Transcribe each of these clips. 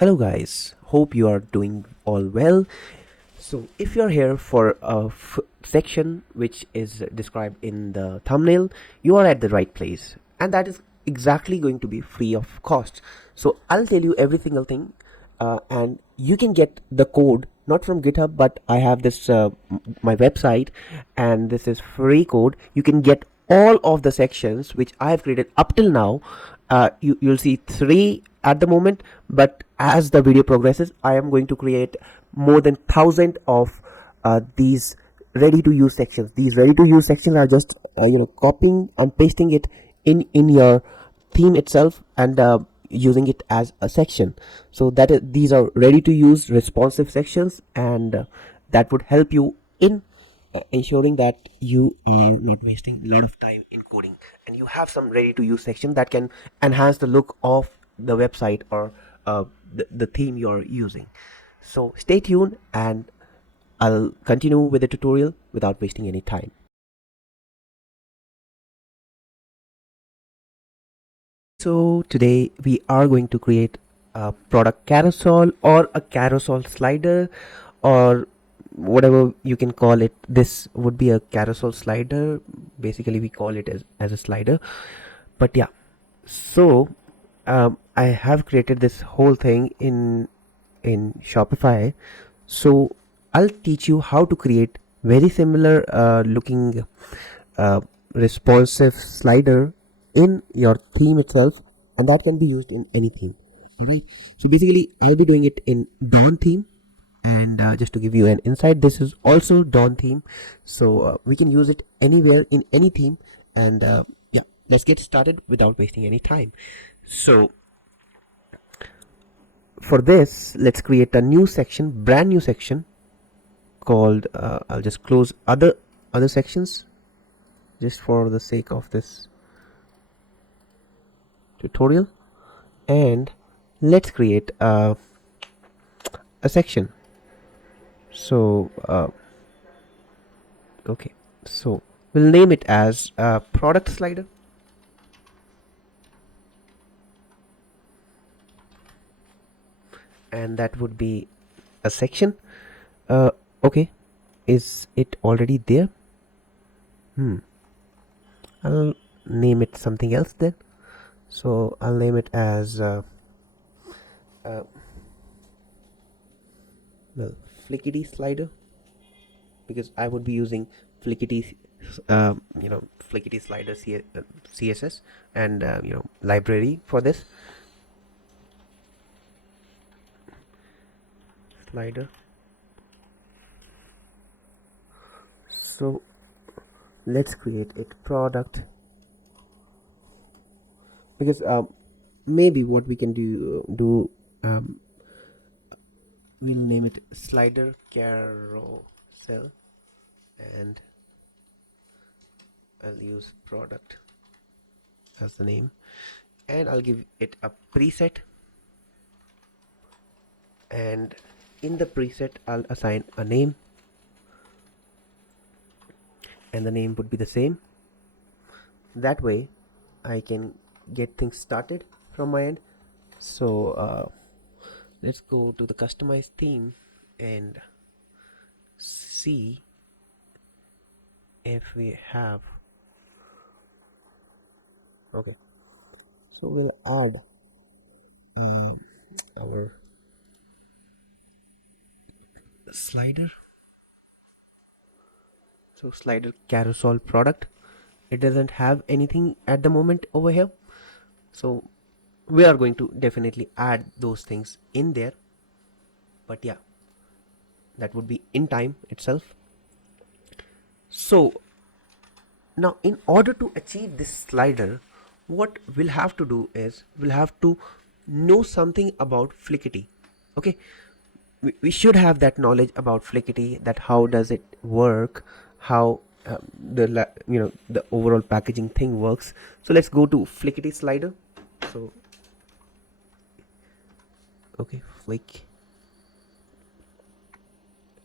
Hello guys, hope you are doing all well. So if you're here for a section which is described in the thumbnail, you are at the right place, and that is exactly going to be free of cost. So I'll tell you every single thing, and you can get the code not from GitHub, but I have this my website, and this is free code. You can get all of the sections which I have created up till now. You'll see three at the moment, but as the video progresses, I am going to create more than 1,000 of these ready to use sections. These ready to use sections are just copying and pasting it in your theme itself, and using it as a section. So that is, these are ready to use responsive sections, and that would help you in ensuring that you are not wasting a lot of time in coding, and you have some ready to use section that can enhance the look of the website or the theme you're using. So stay tuned, and I'll continue with the tutorial without wasting any time. So today we are going to create a product carousel or a carousel slider, or whatever you can call it. This would be a carousel slider. Basically we call it as a slider, but yeah. So I have created this whole thing in Shopify. So I'll teach you how to create very similar looking uh, responsive slider in your theme itself, and that can be used in any theme. Alright, so basically I'll be doing it in Dawn theme, and just to give you an insight, this is also Dawn theme, so we can use it anywhere in any theme. And yeah, let's get started without wasting any time. So for this, let's create a new section, brand new section called I'll just close other sections just for the sake of this tutorial, and let's create a section. So okay, so we'll name it as product slider, and that would be a section. Okay, is it already there? I'll name it something else then. So I'll name it as uh, well, Flickity slider, because I would be using Flickity, Flickity slider CSS, and library for this slider. So let's create it product, because maybe what we can do we'll name it slider carousel, and I'll use product as the name, and I'll give it a preset, and in the preset I'll assign a name, and the name would be the same. That way I can get things started from my end. So let's go to the customized theme and see if we have. Okay, so we'll add our slider. So slider carousel product, it doesn't have anything at the moment over here, so we are going to definitely add those things in there, but yeah, that would be in time itself. So now in order to achieve this slider, what we'll have to do is we'll have to know something about Flickity. Okay, we should have that knowledge about Flickity, that how does it work, how the overall packaging thing works. So let's go to Flickity slider. So okay,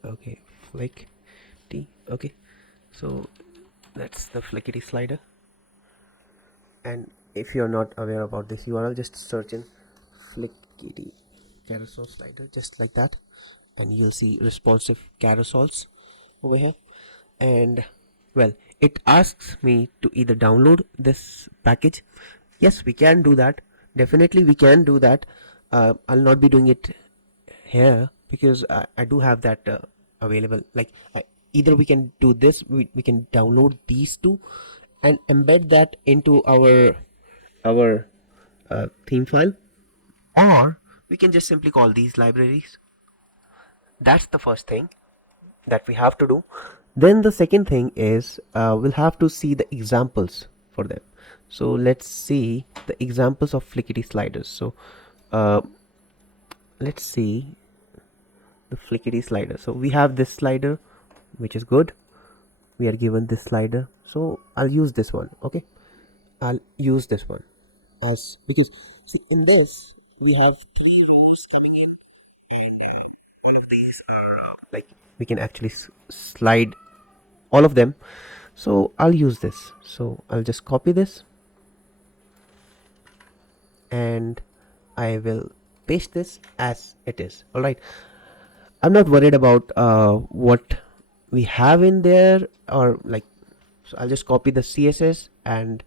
okay, flick t okay, so that's the Flickity slider. And if you're not aware about this URL, just search in Flickity. carousel slider just like that, and you'll see responsive carousels over here. And well, it asks me to either download this package. Yes, we can do that. Definitely we can do that. I'll not be doing it here because I do have that available. Like either we can do this, we can download these two and embed that into our theme file, or we can just simply call these libraries. That's the first thing that we have to do. Then the second thing is we'll have to see the examples for them. So let's see the examples of Flickity sliders. So uh, let's see the Flickity slider. So we have this slider, which is good. We are given this slider, so I'll use this one. Okay, I'll use this one as, because see, in this we have 3 rows coming in, and all of these are like we can actually slide all of them. So I'll use this. So I'll just copy this and I will paste this as it is. All right, I'm not worried about what we have in there, or like, so I'll just copy the CSS and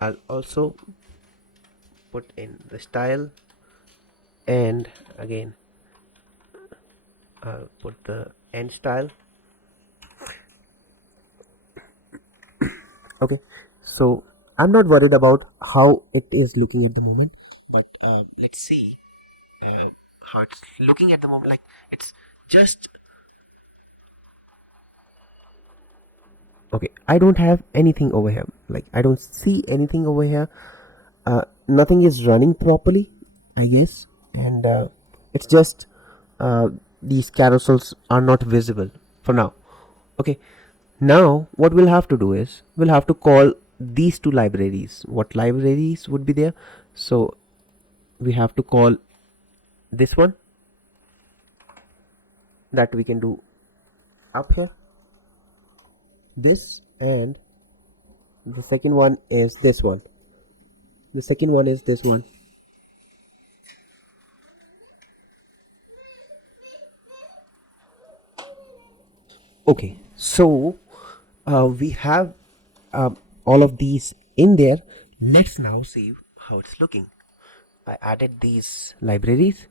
I'll also put in the style, and again I'll put the end style. Okay, so I'm not worried about how it is looking at the moment, but let's see how it's looking at the moment. Like, it's just okay. I don't have anything over here. Like, I don't see anything over here. Nothing is running properly, I guess, and it's just these carousels are not visible for now. Okay, now what we'll have to do is we'll have to call these two libraries. What libraries would be there? So we have to call this one, that we can do up here, this, and the second one is this one. The second one is this one. Okay, so we have all of these in there. Let's now see how it's looking. I added these libraries.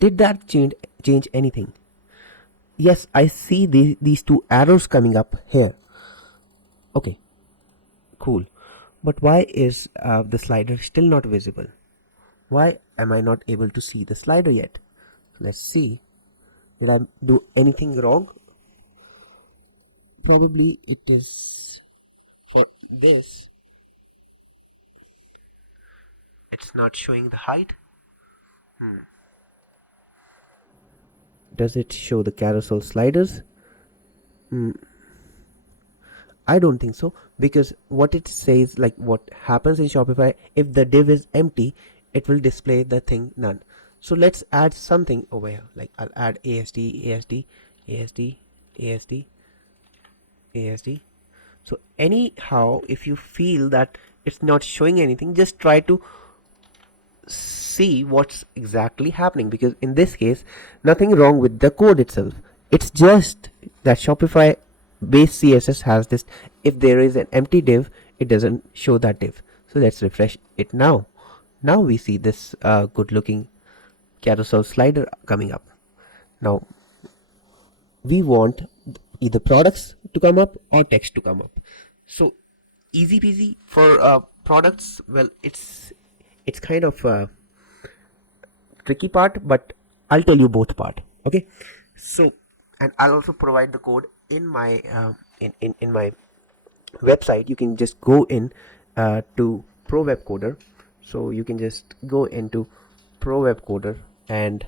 Did that change anything? Yes, I see these two arrows coming up here. Okay, cool. But why is the slider still not visible? Why am I not able to see the slider yet? Let's see. Did I do anything wrong? Probably it is for this. It's not showing the height. Does it show the carousel sliders? I don't think so, because what it says, like what happens in Shopify, if the div is empty, it will display the thing none. So let's add something over here. Like I'll add ASD, ASD, ASD, ASD, ASD. So anyhow, if you feel that it's not showing anything, just try to see what's exactly happening, because in this case nothing wrong with the code itself. It's just that Shopify base CSS has this: if there is an empty div, it doesn't show that div. So let's refresh it now. Now we see this good looking carousel slider coming up. Now we want either products to come up or text to come up. So easy peasy for products. Well, it's kind of tricky part, but I'll tell you both part. Okay, so, and I'll also provide the code in my in my website. You can just go in to Pro Web Coder. So you can just go into Pro Web Coder and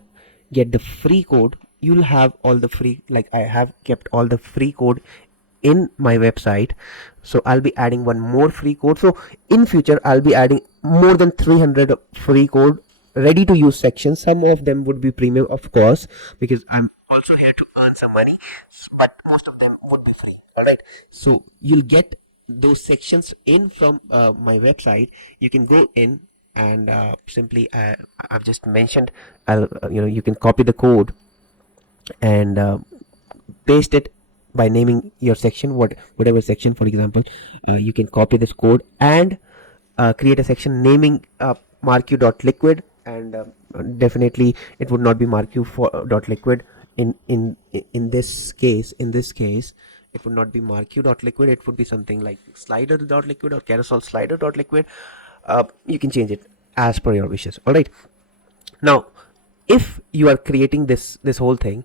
get the free code. You'll have all the free, like I have kept all the free code in my website. So I'll be adding one more free code. So in future I'll be adding more than 300 free code ready to use sections. Some of them would be premium, of course, because I'm also here to earn some money, but most of them would be free. All right, so you'll get those sections in from my website. You can go in and simply I've just mentioned, I'll you can copy the code and paste it by naming your section, whatever section. For example, you can copy this code and create a section naming marku.liquid, and definitely it would not be marku for .liquid. In this case it would not be marku.liquid, it would be something like slider.liquid or carousel slider.liquid. You can change it as per your wishes. All right. Now, if you are creating this whole thing,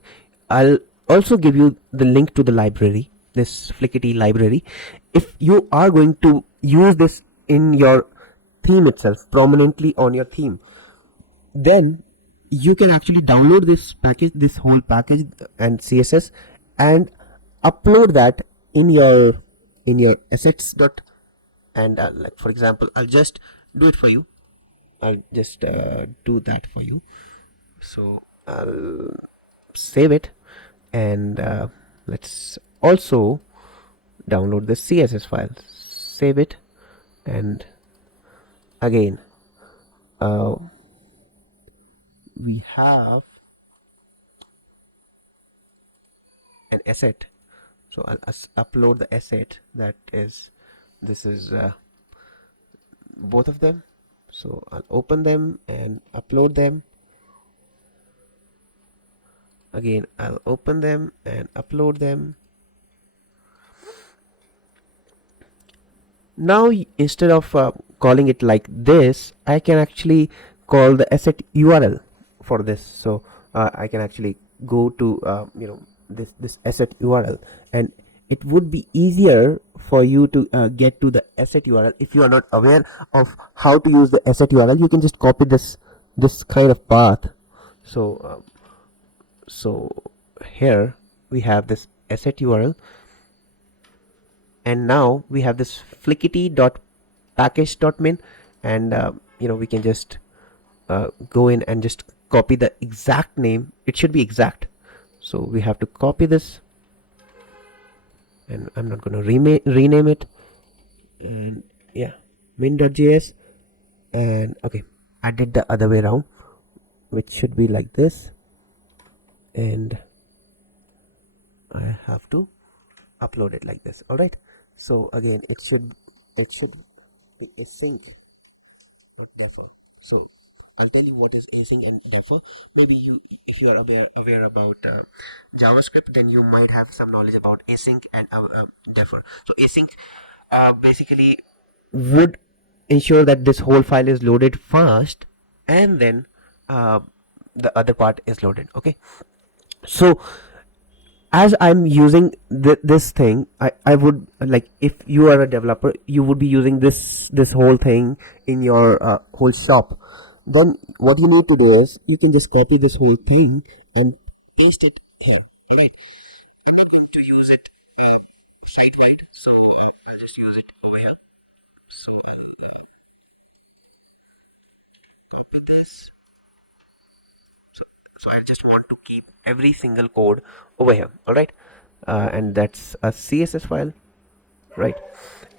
I'll also give you the link to the library, this Flickity library. If you are going to use this in your theme itself, prominently on your theme, then you can actually download this whole package and CSS, and upload that in your assets dot. And like for example, I'll just do it for you. I'll just do that for you. So I'll save it, and let's also download the CSS file. Save it, and again we have an asset. So I'll upload the asset, that is, this is both of them. So I'll open them and upload them. Again, I'll open them and upload them. Now instead of calling it like this, I can actually call the asset URL for this. So I can actually go to this asset URL, and it would be easier for you to get to the asset URL. If you are not aware of how to use the asset URL, you can just copy this kind of path. So here we have this asset URL, and now we have this flickity.package.min, and we can just go in and just copy the exact name. It should be exact, so we have to copy this, and I'm not going to rename it, and yeah, min.js. And okay, I did the other way around, which should be like this, and I have to upload it like this. All right, so again it should be async, not defer. So I'll tell you what is async and defer. Maybe if you're aware about JavaScript, then you might have some knowledge about async and defer. So async basically would ensure that this whole file is loaded fast, and then the other part is loaded. Okay, so as I'm using this thing, I would like, if you are a developer, you would be using this whole thing in your whole shop. Then what you need to do is you can just copy this whole thing and paste it here. Right, I need to use it site wide, so I'll just use it over here. So I'll copy this. So I just want to keep every single code over here. All right, and that's a CSS file, right?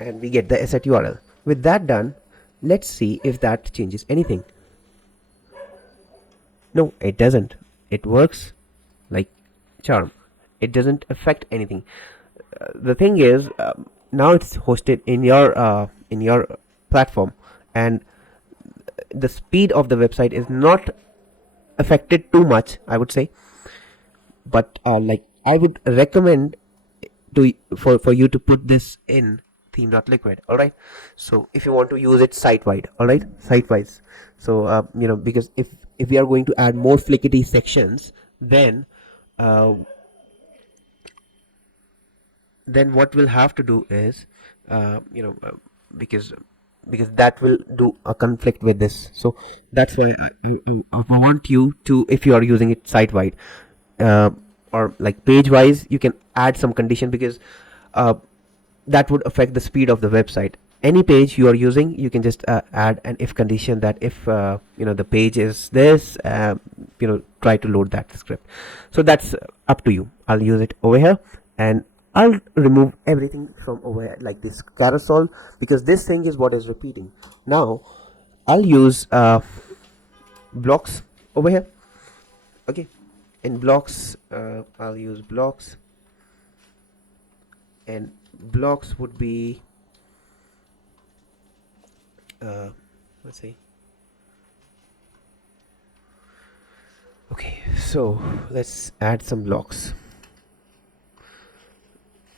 And we get the asset URL. With that done, let's see if that changes anything. No, it doesn't. It works like charm. It doesn't affect anything. The thing is, now it's hosted in your platform, and the speed of the website is not affected too much, I would say. But like, I would recommend for you to put this in theme.liquid. All right, so if you want to use it site wide, all right, site wise. So because if we are going to add more Flickity sections, then what we'll have to do is because that will do a conflict with this. So that's why I want you to, if you are using it site wide or like page wise, you can add some condition, because that would affect the speed of the website. Any page you are using, you can just add an if condition, that if the page is this, try to load that script. So that's up to you. I'll use it over here, and I'll remove everything from over here, like this carousel, because this thing is what is repeating. Now I'll use blocks over here. Okay, in blocks, I'll use blocks, and blocks would be let's see. Okay, so let's add some blocks.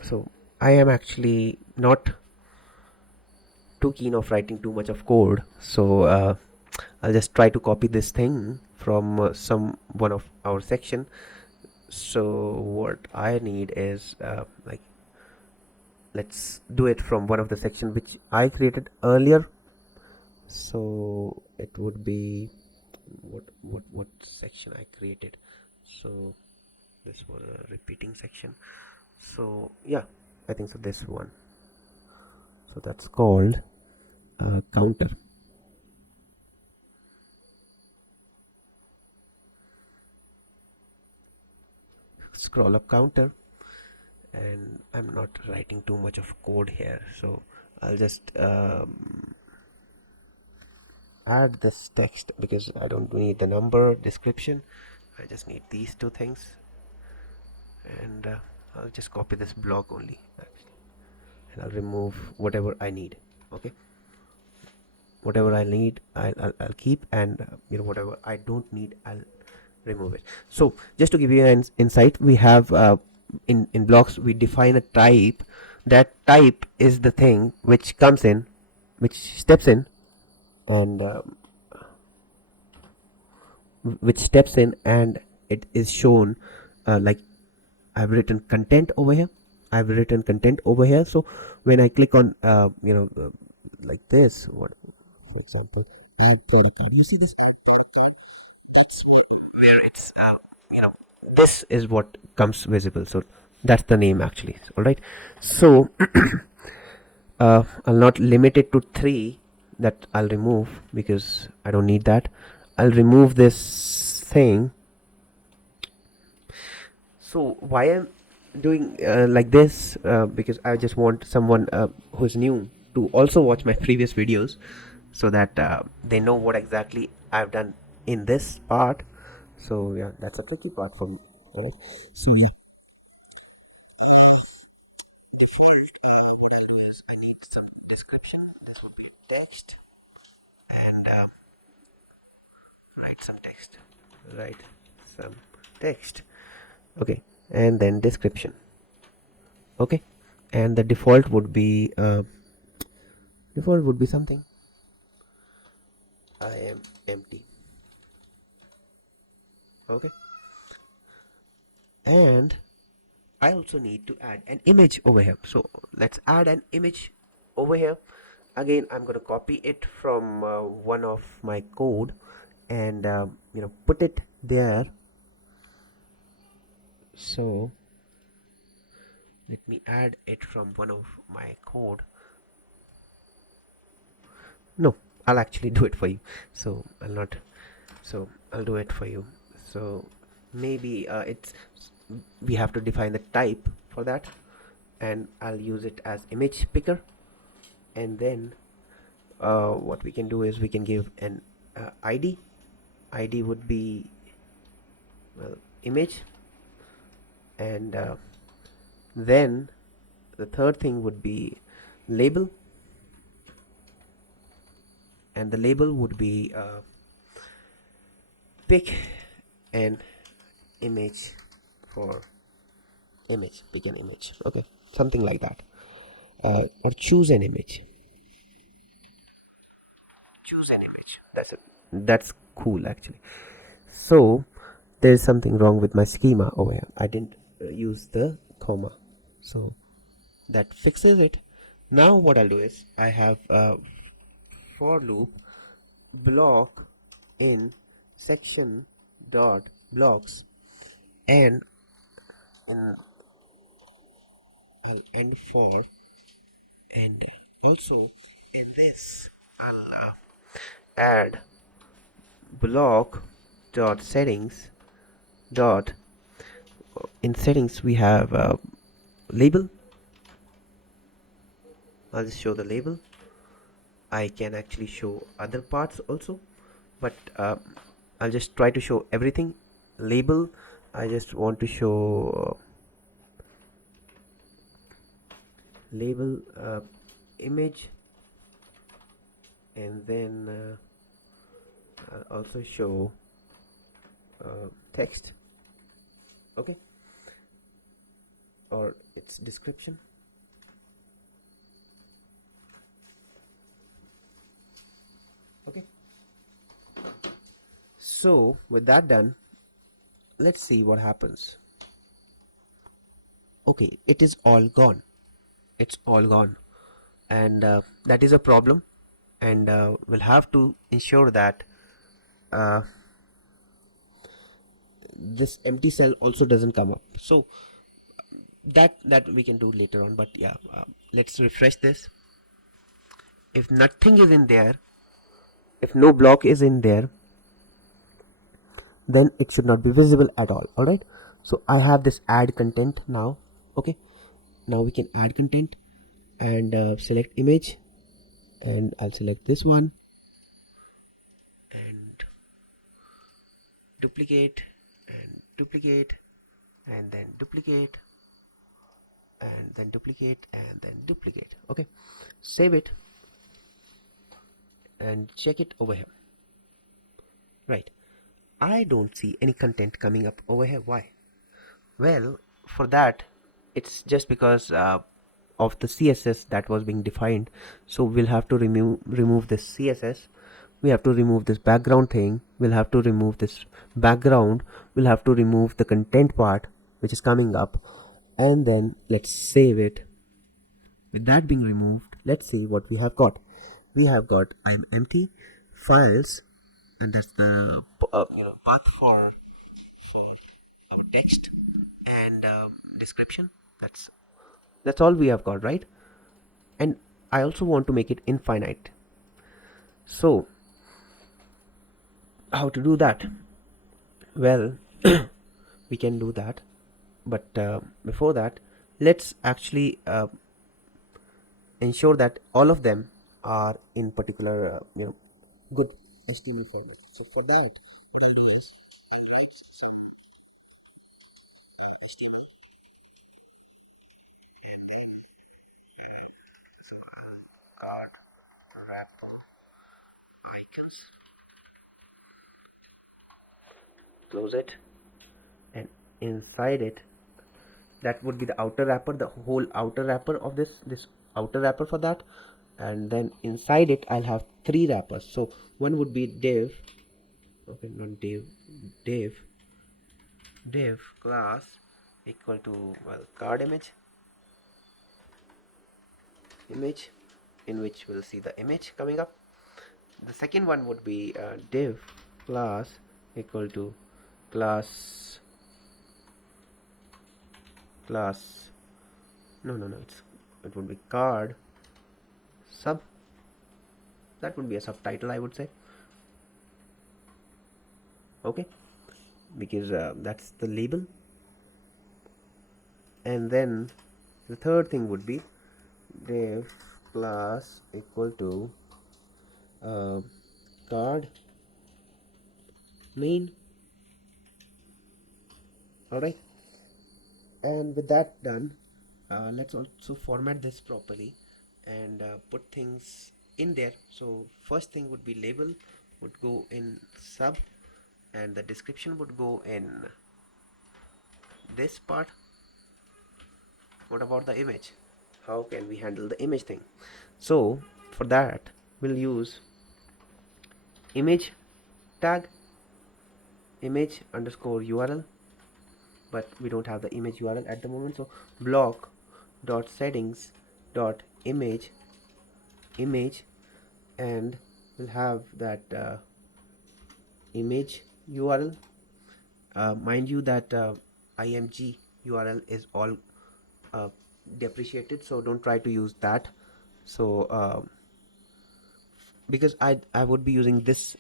So I am actually not too keen of writing too much of code, so I'll just try to copy this thing from some one of our section. So what I need is like, let's do it from one of the section which I created earlier. So it would be what section I created. So this was a repeating section. So yeah, I think so, this one. So that's called counter. Scroll up counter, and I'm not writing too much of code here, so I'll just add this text because I don't need the number description. I just need these two things, and I'll just copy this block only actually, and I'll remove whatever I need. Okay, whatever I need I'll keep, and whatever I don't need I'll remove it. So just to give you an insight, we have in blocks we define a type. That type is the thing which comes in, which steps in, and it is shown like I've written content over here. So when I click on like this, what, for example, you see this, where it's this is what comes visible. So that's the name actually. All right, so I'll not limit it to 3. That I'll remove because I don't need that. I'll remove this thing. So why I'm doing like this, because I just want someone who's new to also watch my previous videos, so that they know what exactly I've done in this part. So yeah, that's a tricky part for me. Alright. So yeah, default, what I'll do is I need some description. This would be text, and write some text. Write some text. Okay, and then description. Okay, and the default would be something. I am empty. Okay, and I also need to add an image over here. So let's add an image over here. Again, I'm going to copy it from one of my code, and put it there. So let me add it from one of my code. No, I'll actually do it for you. So I'll not. So I'll do it for you. So maybe it's we have to define the type for that, and I'll use it as image picker. And then what we can do is we can give an ID would be, well, image, and then the third thing would be label, and the label would be pick an image for pick an image. Okay, something like that, or choose an image. That's it. That's cool actually. So there's something wrong with my schema over here. I didn't use the comma, so that fixes it. Now what I'll do is I have a for loop block in section dot blocks, and I'll end for, and also in this I'll add block dot settings dot, in settings we have label. I'll just show the label. I can actually show other parts also, but I'll just try to show everything. Label, I just want to show label, image, and then I'll also show text, okay, or its description. Okay, so with that done, let's see what happens. Okay, it is all gone. It's all gone, and that is a problem, and we'll have to ensure that uh, this empty cell also doesn't come up. So that we can do later on, but yeah, let's refresh this. If nothing is in there, if no block is in there, then it should not be visible at all right? So I have this add content now. Okay, now we can add content and select image, and I'll select this one and duplicate and duplicate and then duplicate and then duplicate and then duplicate. Okay, save it and check it over here. Right, I don't see any content coming up over here. Why? Well, for that, it's just because of the CSS that was being defined. So we'll have to remove this CSS. We have to remove this background thing. We'll have to remove this background. We'll have to remove the content part which is coming up, and then let's save it. With that being removed, let's see what we have got. We have got I'm empty files, and that's the path for our text and description. That's all we have got, right? And I also want to make it infinite. So how to do that? Well, we can do that, but before that, let's actually ensure that all of them are in particular good HTML format. So for that, what I'll do is write some HTML card wrapper icons, close it, and inside it, that would be the outer wrapper, the whole outer wrapper of this outer wrapper for that. And then inside it I'll have three wrappers. So one would be div, okay, not div class equal to, well, card image in which we'll see the image coming up. The second one would be div class equal to class no, it would be card sub. That would be a subtitle, I would say. Okay, because that's the label. And then the third thing would be div class equal to card main. Alright, and with that done, let's also format this properly and put things in there. So first thing would be label would go in sub, and the description would go in this part. What about the image? How can we handle the image thing? So for that, we'll use image tag, image underscore URL, but we don't have the image URL at the moment. So block dot settings dot image, and we'll have that image URL. Mind you that img URL is all uh, depreciated, so don't try to use that. So because I would be using this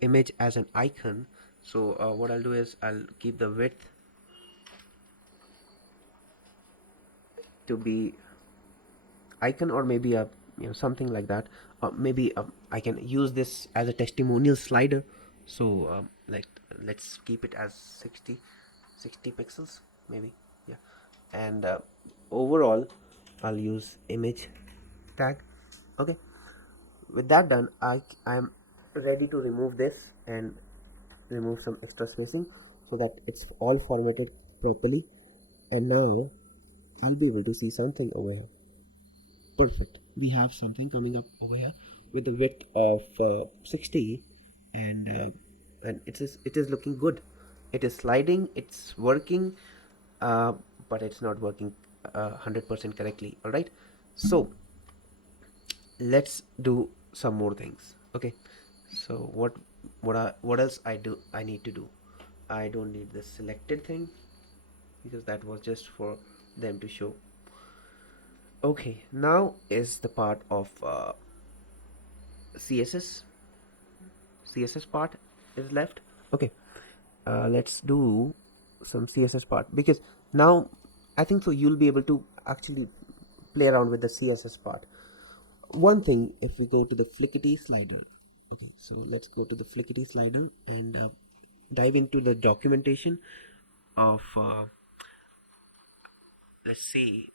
image as an icon, so what I'll do is I'll keep the width to be icon, or maybe a something like that. Maybe I can use this as a testimonial slider. So like, let's keep it as 60 pixels maybe. Yeah. And overall I'll use image tag. Okay, with that done, I'm ready to remove this and remove some extra spacing so that it's all formatted properly. And now I'll be able to see something over here. Perfect, we have something coming up over here with a width of 60, and it is looking good. It is sliding, it's working, uh, but it's not working 100% correctly. All right, so let's do some more things. Okay, so what else I need to do? I don't need this selected thing because that was just for them to show. Okay, now is the part of css css part is left. Okay, let's do some css part, because now I think so you'll be able to actually play around with the css part. One thing, if we go to the Flickity slider. Okay, so let's go to the Flickity slider and dive into the documentation of let's see,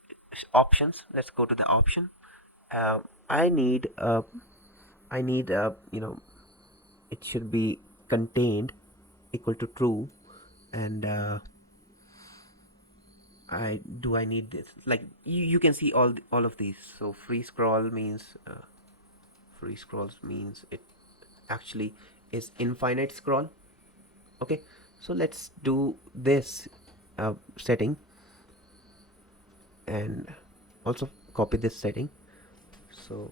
options. Let's go to the option. uh, I need it should be contained equal to true. And I need this, like you can see all of these. So free scrolls means it actually is infinite scroll. Okay, so let's do this setting and also copy this setting. So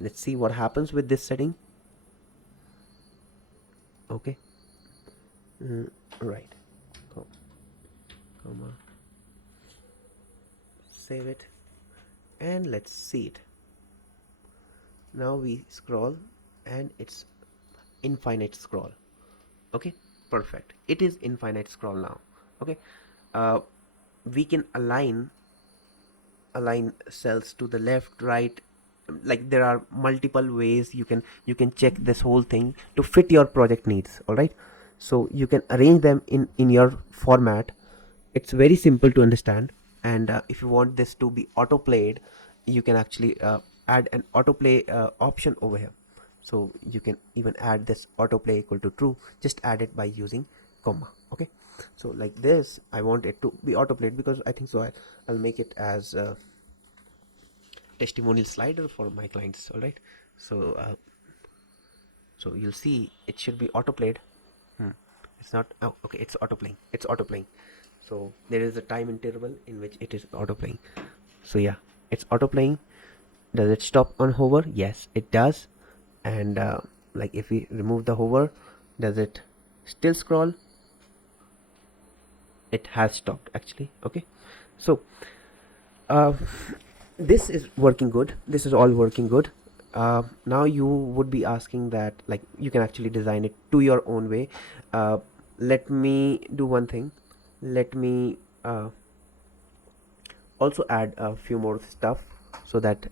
let's see what happens with this setting. Okay, right, comma, save it, and let's see it. Now we scroll and it's infinite scroll. Okay, perfect, it is infinite scroll now. Okay, uh, we can align cells to the left, right. Like, there are multiple ways you can check this whole thing to fit your project needs. All right, so you can arrange them in your format. It's very simple to understand. And if you want this to be autoplayed, you can actually add an autoplay option over here. So you can even add this autoplay equal to true. Just add it by using comma. Okay, so like this, I want it to be autoplayed because I think so I'll make it as testimonial slider for my clients. All right, so you'll see it should be autoplayed. It's not. Oh, okay, it's autoplaying. So there is a time interval in which it is autoplaying. So yeah, it's autoplaying. Does it stop on hover? Yes, it does. And like, if we remove the hover, does it still scroll? It has stopped actually. Okay, so uh, this is working good. This is all working good. Now you would be asking that, like, you can actually design it to your own way. Let me do one thing. Let me also add a few more stuff so that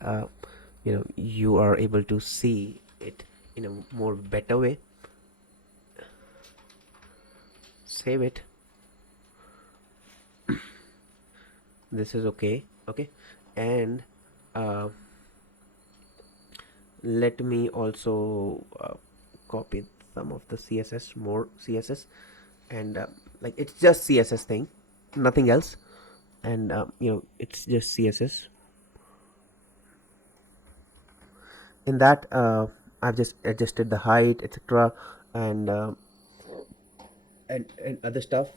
you are able to see it in a more better way. Save it. This is okay. Okay, and uh, let me also copy some of the more css. And like, it's just css thing, nothing else. And it's just css. In that, I've just adjusted the height, etc. and and other stuff.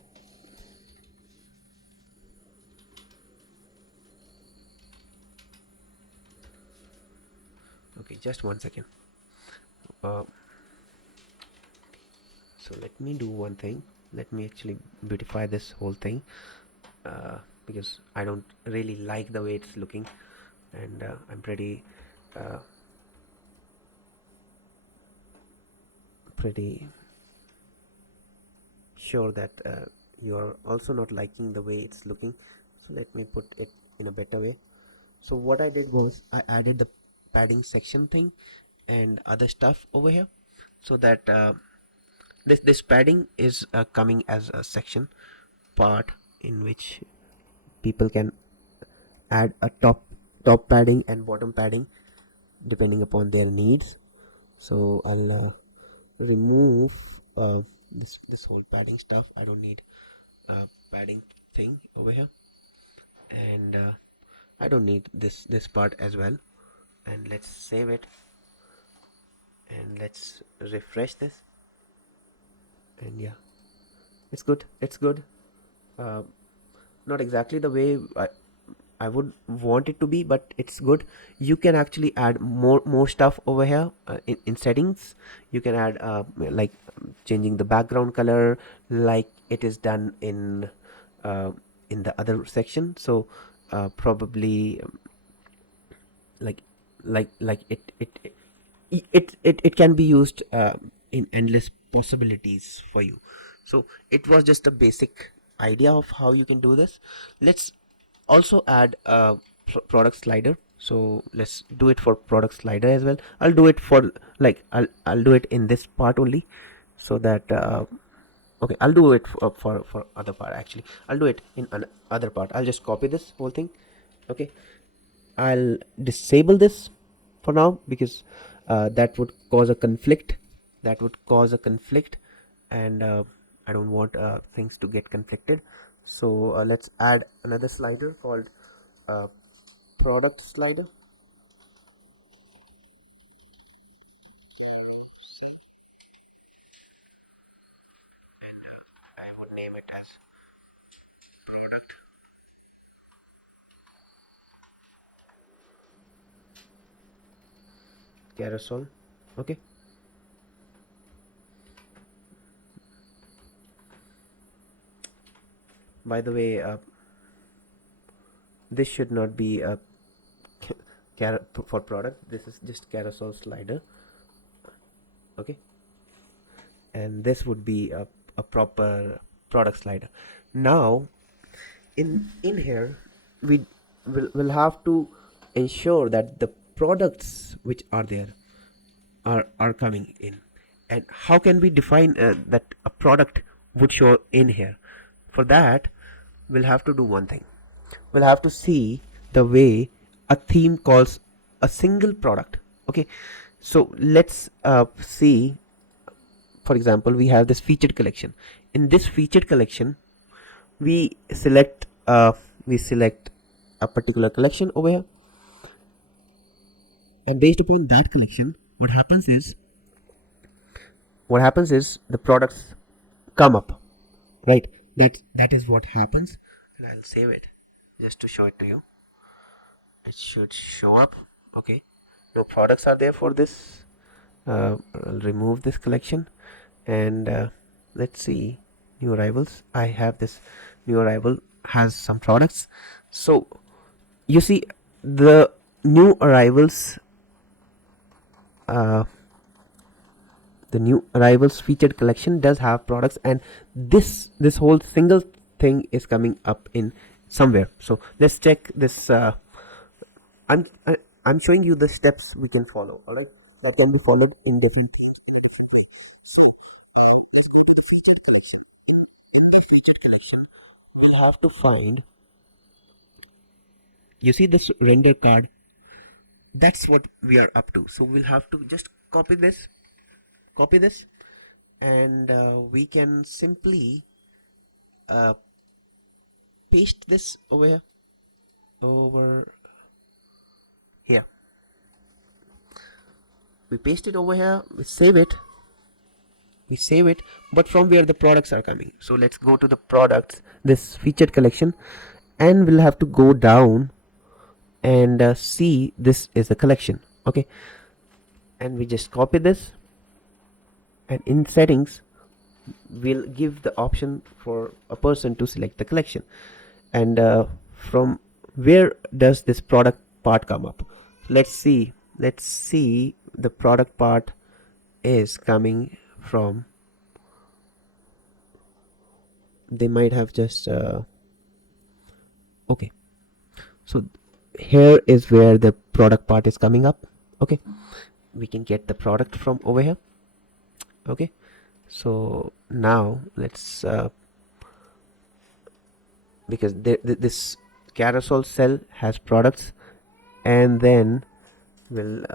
Okay, just 1 second. uh, so let me do one thing. Let me actually beautify this whole thing, because I don't really like the way it's looking. And I'm uh, pretty sure that you are also not liking the way it's looking. So let me put it in a better way. So what I did was I added the padding section thing and other stuff over here, so that this padding is coming as a section part in which people can add a top padding and bottom padding depending upon their needs. So I'll remove this whole padding stuff. I don't need padding thing over here, and I don't need this part as well. And let's save it, and let's refresh this. And yeah, it's good, it's good. uh, Not exactly the way I would want it to be, but it's good. You can actually add more stuff over here in settings. You can add like changing the background color like it is done uh, in the other section. So probably like it can be used in endless possibilities for you. So it was just a basic idea of how you can do this. Let's also add a product slider. So let's do it for product slider as well. I'll do it for I'll do it in this part only, so that okay, I'll do it for other part. Actually, I'll do it in other part. I'll just copy this whole thing. Okay, I'll disable this for now, because that would cause a conflict. That would cause a conflict, and I don't want things to get conflicted. So let's add another slider called uh, product slider. I would name it as carousel. Okay. By the way, this should not be a for product. This is just carousel slider. Okay, and this would be a proper product slider. Now in here we will have to ensure that the products which are there are coming in. And how can we define that a product would show in here? For that, we'll have to do one thing. We'll have to see the way a theme calls a single product. Okay, so let's see. For example, we have this featured collection. In this featured collection, we select a particular collection over here, and based upon that collection, what happens is the products come up, right? That is what happens. And I'll save it just to show it to you. It should show up. Okay, no products are there for this. I'll remove this collection, and let's see new arrivals. I have this new arrival has some products. So you see the new arrivals uh, the new arrivals featured collection does have products, and this whole single thing is coming up in somewhere. So let's check this. I'm I, I'm showing you the steps we can follow. All right, that can be followed in different. So let's go to the featured collection. In the featured collection, we'll have to find. You see this render card. That's what we are up to. So we'll have to just copy this, and we can simply uh, paste this over here. We paste it over here. We save it, but from where the products are coming. So let's go to the products, this featured collection, and we'll have to go down and see this is the collection. Okay, and we just copy this, and in settings we'll give the option for a person to select the collection. And from where does this product part come up? Let's see the product part is coming from. They might have just okay, so here is where the product part is coming up. Okay, we can get the product from over here. Okay, so now let's because this carousel cell has products, and then we'll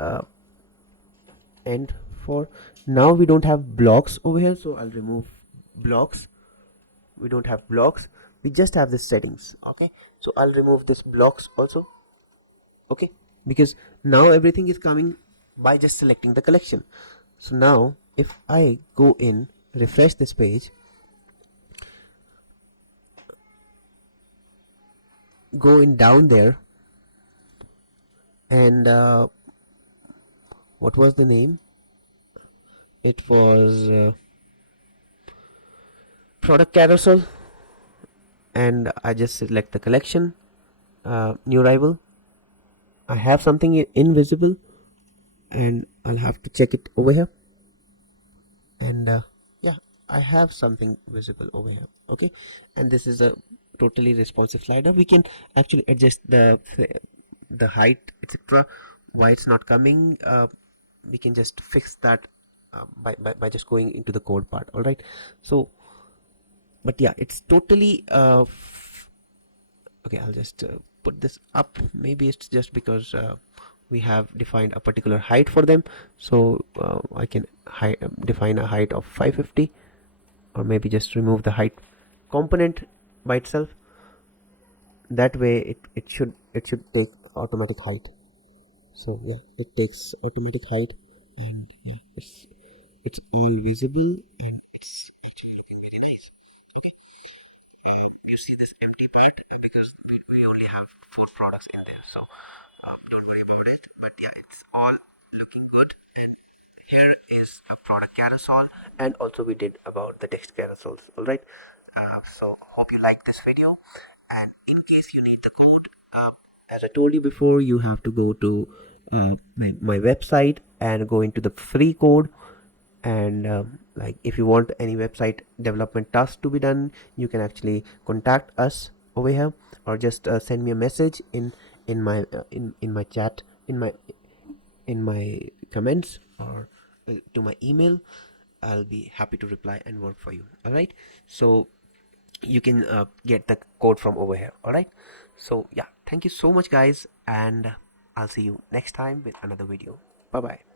end for now. We don't have blocks over here, so I'll remove blocks. We don't have blocks, we just have the settings. Okay, so I'll remove this blocks also. Okay, because now everything is coming by just selecting the collection. So now if I go in, refresh this page, go in down there, and what was the name? It was product carousel, and I just select the collection, new arrival. I have something invisible, and I'll have to check it over here, and yeah, I have something visible over here. Okay, and this is a totally responsive slider. We can actually adjust the height, etc. Why it's not coming, we can just fix that by just going into the code part. All right, so but yeah, it's totally okay, I'll just put this up. Maybe it's just because we have defined a particular height for them, so I can define a height of 550, or maybe just remove the height component by itself. That way it should take automatic height. So yeah, it takes automatic height, and yeah, it's all visible, and it's actually looking very nice. Okay, you see this empty part because we only have 4 products in there, so don't worry about it. But yeah, it's all looking good. And here is a product carousel, and also we did about the text carousels. All right, so hope you like this video, and in case you need the code, as I told you before, you have to go to my website and go into the free code. And like if you want any website development task to be done, you can actually contact us over here, or just send me a message in my chat, in my comments, or to my email. I'll be happy to reply and work for you. All right, so you can get the code from over here. All right, so yeah, thank you so much guys, and I'll see you next time with another video. Bye bye.